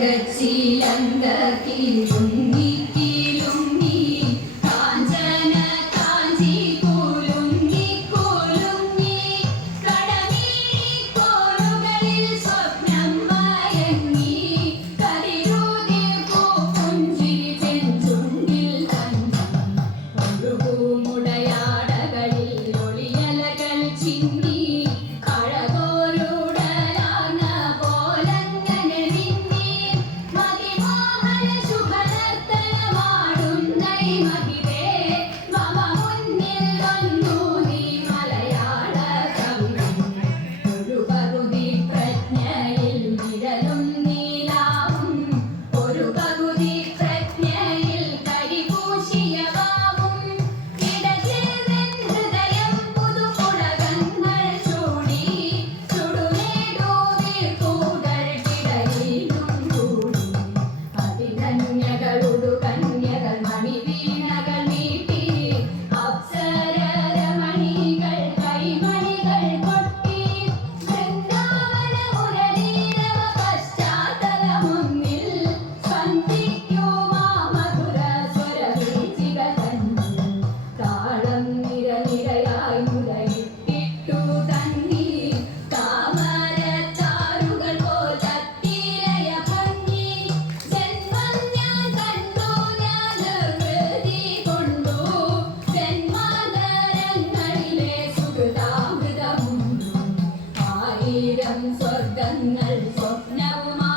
ജഗശീലങ്കീലും സ്വപ്നീരം സ്വർഗങ്ങൾ സ്വപ്നവുമായി